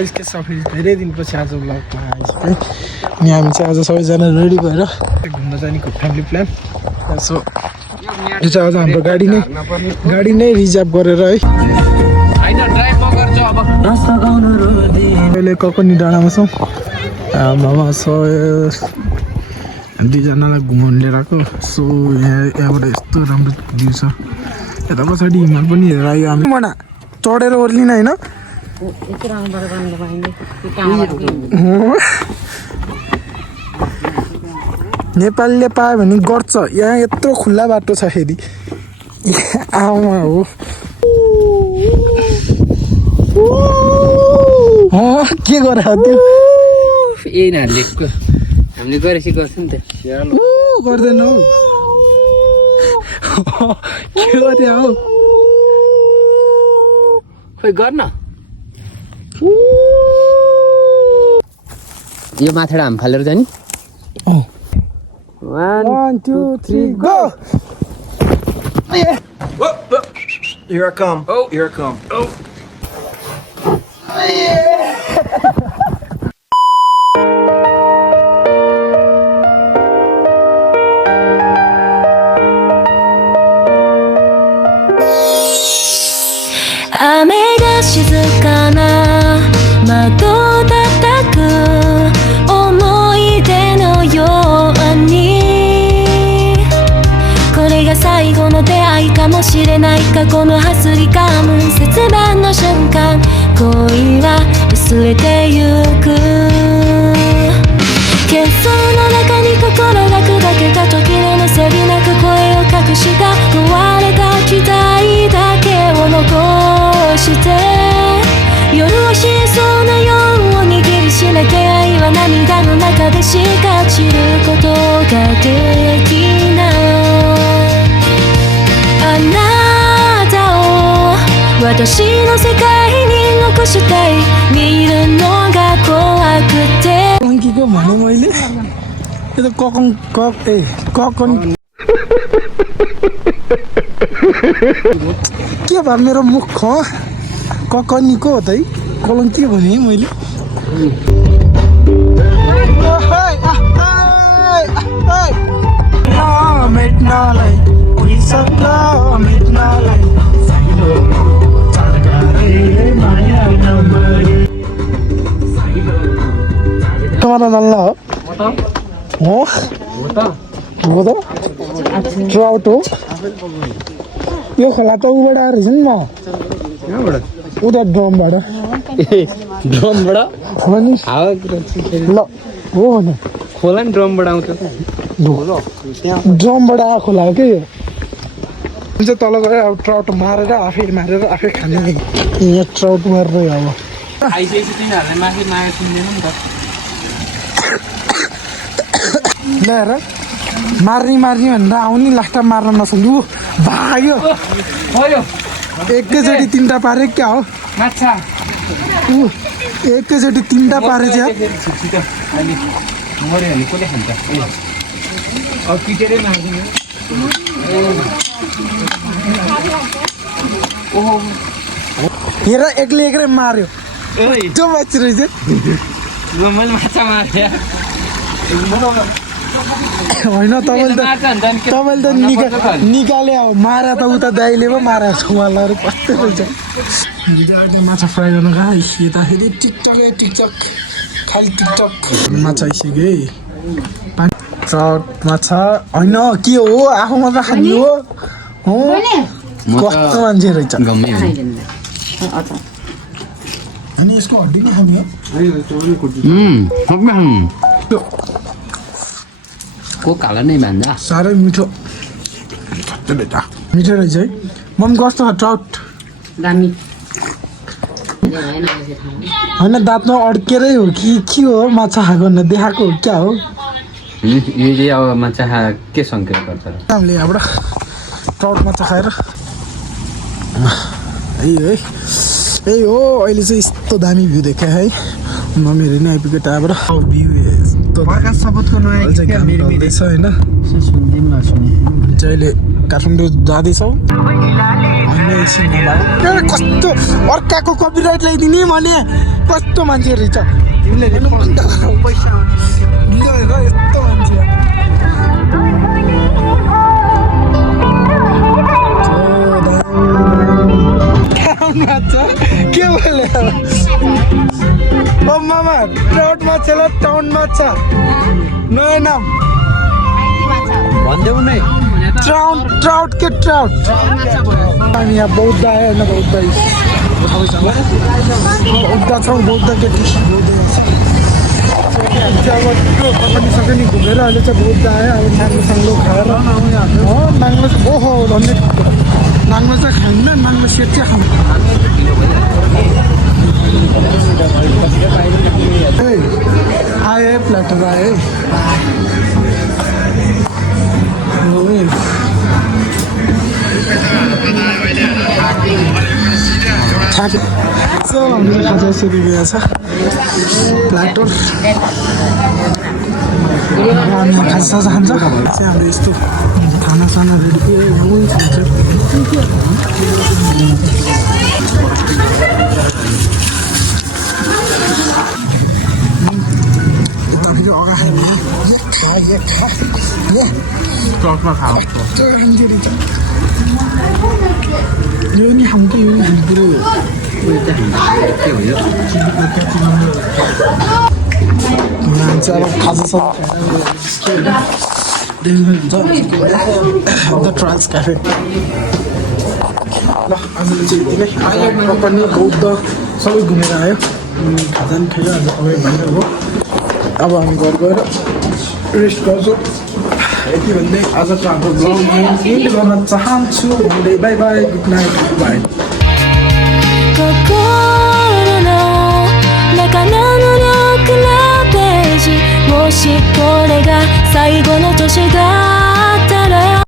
Guys के छ फेरि धेरै दिनपछि आज ब्लगमा आइसक्यो अनि हामी चाहिँ आज सबैजना रेडी भएर घुम्न जानेको फ्यामिली प्लान सो यो चाहिँ आज हाम्रो गाडी नै रिजर्भ गरेर है हैन ड्राइभ म गर्छु अब अहिले ककनी डाँडामा छौँ मामा सो दुईजनालाई घुमाउनु लिएर आएको सो यहाँबाट यस्तो राम्रो भ्यू छ यता पछाडि हिमाल पनि हेरेर आयो हामी मना चढेर ओर्लिन होइन नेपालीले पायो भने गर्छ यहाँ यत्रो खुल्ला बाटो छ फेरि आमा हो के गर त्यो ए न लेखको हामीले गरेपछि गर्छ नि त गर्दैन हौ के गरे हौ खोइ गर्न यो माथाबाट हाम फालेर जाने 1 2 3 go Here I come. Oh, here I come. Oh. कङ्कीको भने मैले यो त ककन के भयो मेरो मुख ककनीको हो त है कलङ्की भने मैले मेट्नलाई तुम्हारा नल्ला हो ट्राउट हो यो खोला त उबाट आएर रहेछ नि म उता ड्रमबाट ल हो भने खोला नि ड्रमबाट आउँछ ड्रमबाट आएको खोला हो कि यो हुन्छ तल गएर अब ट्राउट मारेर आफै खाने यहाँ ट्राउट मारेर अब आइसकेपछि तिनीहरूले माथि माया सुन्दैन नि त ल्याएर मार्ने भनेर आउने लास्टमा मार्न नसक्नु भाग्यो एकैचोटि तिनवटा पारे क्या हो माछा एकैचोटि तिनवटा पारे चाहिँ मऱ्यो भने कसले खान्छ अब पिटेरै मार्दिनु हेर एक्लै मार्यो त्यो मान्छे रहेछ मैले माछा मार्यो होइन तपाईँले त निकाले अब मारा त उता दाइले पो मारेको छ उहाँलाई कस्तो रहेछ माछा फ्राई गर्नु कहाँ यता फेरि टिकटक खालि टिकटक माछा आइसक्यो है ट्राउट माछा होइन के हो आफू मात्रै खाने हो कस्तो मान्छे रहेछ अनि यसको हड्डी नै खाने हो को काला नै भन्दा साह्रै मिठो रहेछ है मम कस्तो छ ट्राउट दामी होइन दाँतमा अड्केरै हो कि के हो माछा खाएको भनेर देखाएको हो क्या हो यो अब माछा के सङ्केत गर्छ हामीले यहाँबाट ट्राउट माछा खाएर यही हो अहिले चाहिँ यस्तो दामी भ्यू देखायो है मम्मीहरू नि आइपुग्यो टाढाबाट भ्यू यस्तो बर्खा सबतको नयाँ अहिले चाहिँ घाम ढल्दैछ होइन चाहिँ अहिले काठमाडौँ जाँदैछौँ होइन एकछिन नभए कस्तो अर्काको कपिराइट ल्याइदिने भने कस्तो मान्छेहरू छ यस्तो मान्छे के बोले ओ मामा ट्राउट माछा ल टाउन माछा नयाँ नाम भन्देऊ नै ट्राउट ट्राउट के ट्राउट हामी यहाँ बौद्ध आयो होइन बौद्ध छौँ बौद्ध के हामी चाहिँ अब त्यो सकिसक्यो घुमेर अहिले चाहिँ बौद्ध आयो अब नाङ्लो साङ्लो खाएर हो नाङ्लो ओहो धन्य नाङ्लो चाहिँ खान्न नाङ्लो सेट चाहिँ खानु आयो प्लेटर आयो हाम्रो खाजा सुरु गएको छ प्लेटर हामी खाजासाजा खान्छ चाहिँ हाम्रो यस्तो खानासाना रेडी हुन्छ यो नि हाम्रो यो हिँड्दो मान्छे अब खाजासाजा हुन्छ द ट्रान्स क्याफे ल आजले चाहिँ यति नै अहिले पनि बौद्ध सबै घुमेर आयो खाजा पनि खायो आज अगाडि भइरहेको अब हामी घर गएर रेस्ट गर्छौँ यति भन्दै आजको हाम्रो ब्लग एन्ड गर्न चाहन्छु भन्दै bye bye good night bye 心の中の緑のページもしこれが最後の年が